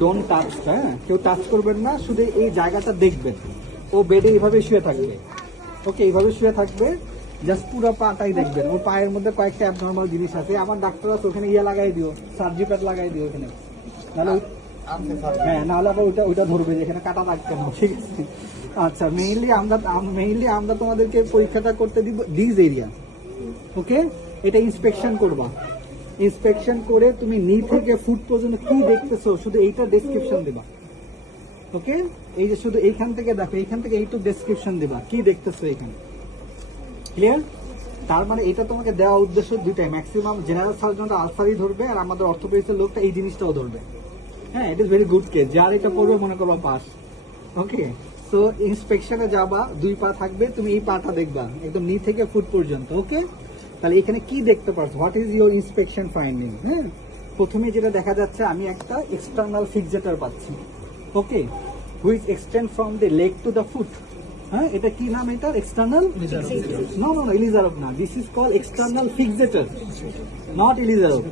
Don't touch, হ্যাঁ কেউ touch করবেন না, শুধু এই জায়গাটা দেখবেন। ও বেডে এইভাবে শুয়ে থাকবে, ওকে এইভাবে শুয়ে থাকবে, জাস্ট পুরো পাটাই দেখবেন। ওর পায়ের মধ্যে কয়েকটা অ্যাবনর্মাল জিনিস আছে, আমার ডাক্তার আছে ওখানে ইয়ে লাগাই দিও, সার্জি প্যাড লাগাই দিও ওখানে, নাহলে হ্যাঁ নাহলে আবার ওইটা ধরবে যে এখানে কাটা লাগছে না, ঠিক আছে। আচ্ছা, মেইনলি আমরা তোমাদেরকে পরীক্ষাটা করতে দিব দিস এরিয়া, ওকে। এটা ইন্সপেকশন করবা, ইন্সপেকশন করে তুমি নি থেকে ফুট পর্যন্ত কি দেখতেছো শুধু এইটা ডেসক্রিপশন দিবা, ওকে। এই যে শুধু এইখান থেকে দেখো, এইখান থেকে এইটুকু ডেসক্রিপশন দিবা কি দেখতেছো এখানে, ক্লিয়ার? তার মানে এটা তোমাকে দেওয়া উদ্দেশ্য দুইটাই, ম্যাক্সিমাম জেনারেল সার্জনরা আলসারই ধরবে আর আমাদের অর্থোপেডিক্সের লোকটা এই জিনিসটাও ধরবে। হ্যাঁ, it is very good case, যার এটা পড়বে মনে করো পাস, ওকে। সো ইন্সপেকশনে যাবা, 2 পা থাকবে, তুমি এই পাটা দেখবা একদম নি থেকে ফুট পর্যন্ত, ওকে। তাহলে এখানে কি দেখতে পারছো, what is your inspection finding? হ্যাঁ, প্রথমে যেটা দেখা যাচ্ছে আমি একটা এক্সটার্নাল ফিক্সেটর পাচ্ছি, okay, which extend from the leg to the foot. হ্যাঁ, এটা কি নাম এটার? এক্সটার্নাল, নো ইলিজারভ না, this is call external fixator, not Ilizarov.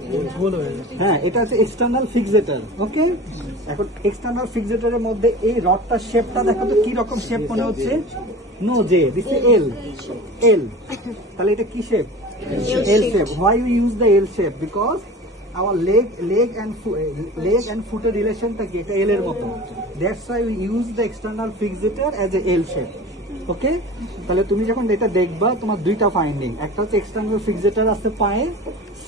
হ্যাঁ, এটা হচ্ছে এক্সটার্নাল ফিক্সেটর, ওকে। এখন এক্সটার্নাল ফিক্সেটরের মধ্যে এই রডটার শেপটা দেখো তো কি রকম শেপ মনে হচ্ছে? No J, this is L. তাহলে এটা কি শেপ? L shape. Why you use the L shape? Because our leg and foot এর রিলেশনটা কি? এটা এল এর মতো, that's why we use the external fixator as a L shape, okay. তাহলে তুমি যখন এটা দেখবা তোমার দুইটা ফাইন্ডিং, একটা হচ্ছে এক্সটার্নাল ফিক্সেটর আছে পায়ে,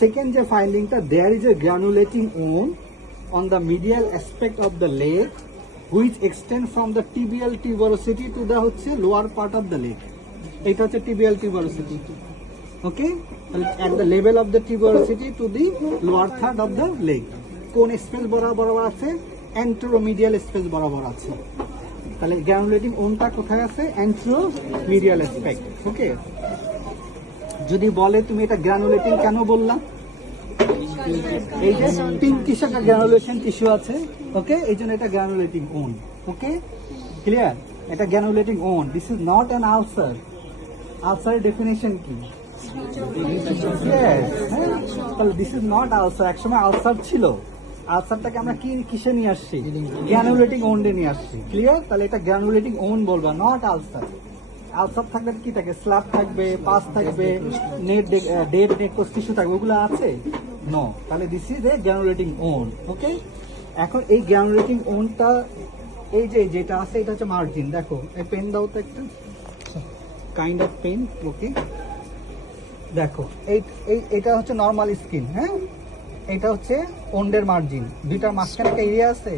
সেকেন্ড যে ফাইন্ডিংটা, there is a granulating on on the medial aspect of the leg which extend from the tibial tuberosity to the হচ্ছে lower part of the leg. এটা হচ্ছে tibial tuberosity, okay, at the level of the tuberosity to the lower third of the leg. কোন space বরাবর আছে? anteromedial space বরাবর আছে। তাহলে গ্রানুলেটিং ওনটা কোথায় আছে? anteromedial aspect, ওকে। যদি বলে তুমি এটা গ্রানুলেটিং কেন বললাম, এই যে পিঙ্কিশ একটা গ্রানুলেশন টিস্যু আছে, ওকে, এই জন্য এটা গ্রানুলেটিং ওন, ওকে, ক্লিয়ার? এটা granulating on, this is not an ulcer. আলসারের ডেফিনেশন কি? তাহলে দিস ইজ নট আলসার। একসময় আলসার ছিল, আলসারটাকে আমরা কিসে নিয়ে আসছি? গ্রানুলেটিং ওন্ডে নিয়ে আসছি, ক্লিয়ার? তাহলে এটা গ্রানুলেটিং ওন বলবা, নট আলসার। আলসার থাকলে কি থাকে? স্ল্যাব থাকবে, পাস থাকবে, ডেড নেক্রোস টিস্যু থাকবে, ওগুলো আছে? নো। তাহলে this is a granulating on, ওকে। এখন এই গ্রানুলেটিং ওনটা এই যে যেটা আছে এটা হচ্ছে মার্জিন, দেখো এই পেন দাও তো একটা, কাইন্ড অফ পেন, ওকে। দেখো এটা হচ্ছে নর্মাল স্কিন, হ্যাঁ, এটা হচ্ছে ওন্ডের মার্জিন, দুইটার মাঝখানে একটা এরিয়া আছে,